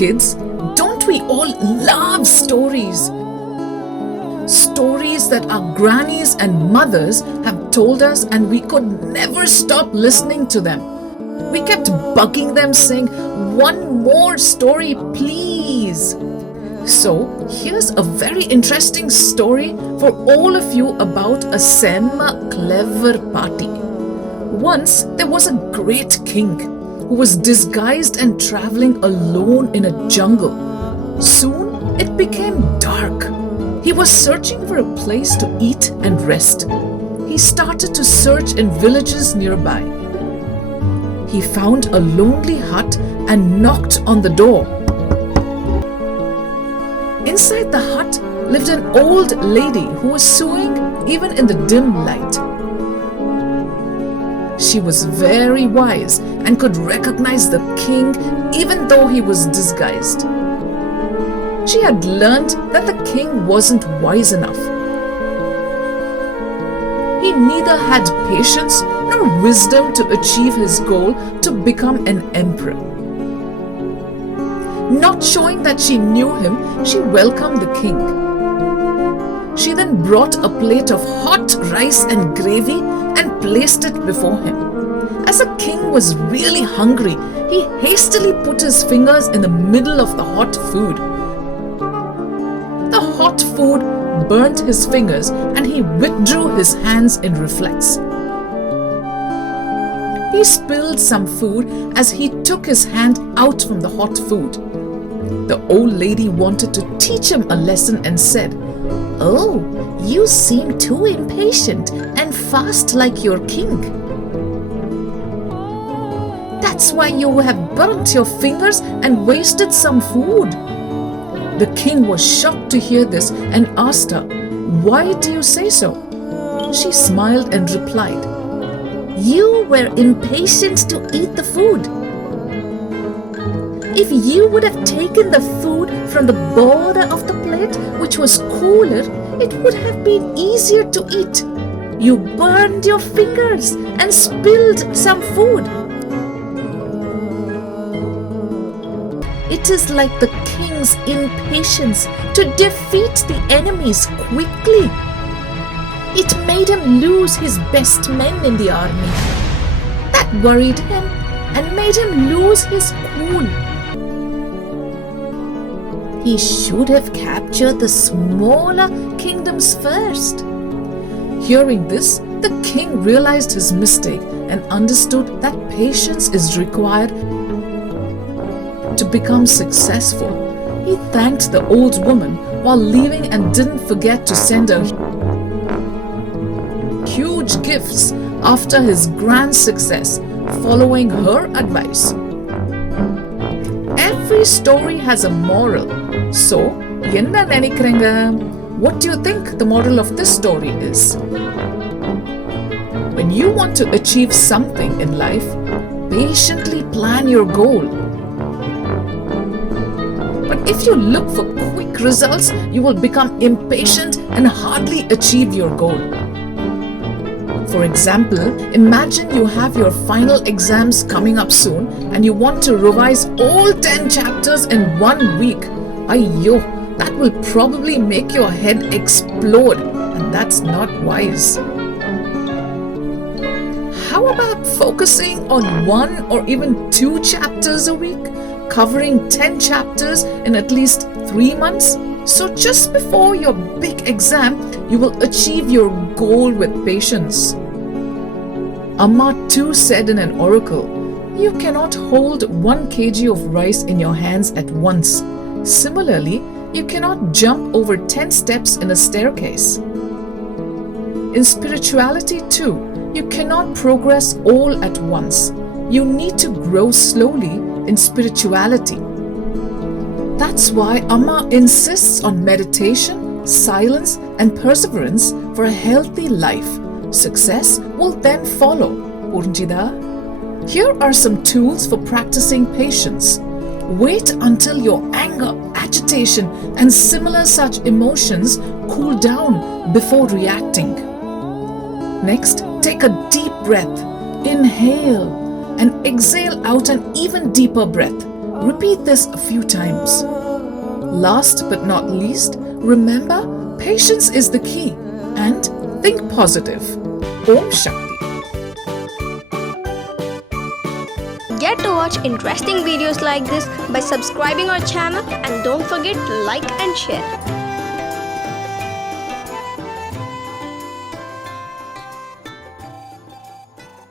Kids, don't we all love stories? Stories that our grannies and mothers have told us, and we could never stop listening to them. We kept bugging them saying, "One more story, please." So here's a very interesting story for all of you about a clever Paati. Once there was a great king who was disguised and traveling alone in a jungle. Soon it became dark. He was searching for a place to eat and rest. He started to search in villages nearby. He found a lonely hut and knocked on the door. Inside the hut lived an old lady who was sewing even in the dim light. She was very wise and could recognize the king even though he was disguised. She had learned that the king wasn't wise enough. He neither had patience nor wisdom to achieve his goal to become an emperor. Not showing that she knew him, she welcomed the king. She then brought a plate of hot rice and gravy and placed it before him. As the king was really hungry, he hastily put his fingers in the middle of the hot food. The hot food burnt his fingers and he withdrew his hands in reflex. He spilled some food as he took his hand out from the hot food. The old lady wanted to teach him a lesson and said, "Oh, you seem too impatient and fast like your king. That's why you have burnt your fingers and wasted some food." The king was shocked to hear this and asked her, "Why do you say so?" She smiled and replied, "You were impatient to eat the food. If you would have taken the food from the border of the plate, which was cooler, it would have been easier to eat. You burned your fingers and spilled some food." It is like the king's impatience to defeat the enemies quickly. It made him lose his best men in the army. That worried him and made him lose his cool. He should have captured the smaller kingdoms first. Hearing this, the king realized his mistake and understood that patience is required to become successful. He thanked the old woman while leaving and didn't forget to send her huge gifts after his grand success, following her advice. Every story has a moral. So, enna nenikreenga? What do you think the moral of this story is? When you want to achieve something in life, patiently plan your goal. But if you look for quick results, you will become impatient and hardly achieve your goal. For example, imagine you have your final exams coming up soon and you want to revise all 10 chapters in 1 week. Ayyo, that will probably make your head explode, and that's not wise. How about focusing on 1 or even 2 chapters a week, covering 10 chapters in at least 3 months? So just before your big exam, you will achieve your goal with patience. Amma too said in an oracle, "You cannot hold 1 kg of rice in your hands at once. Similarly, you cannot jump over 10 steps in a staircase." In spirituality too, you cannot progress all at once. You need to grow slowly in spirituality. That's why Amma insists on meditation, silence, and perseverance for a healthy life. Success will then follow. Purnjida? Here are some tools for practicing patience. Wait until your anger, agitation, and similar such emotions cool down before reacting. Next, take a deep breath. Inhale and exhale out an even deeper breath. Repeat this a few times. Last but not least, remember, patience is the key and think positive. Om Shakti. Get to watch interesting videos like this by subscribing our channel, and don't forget to like and share.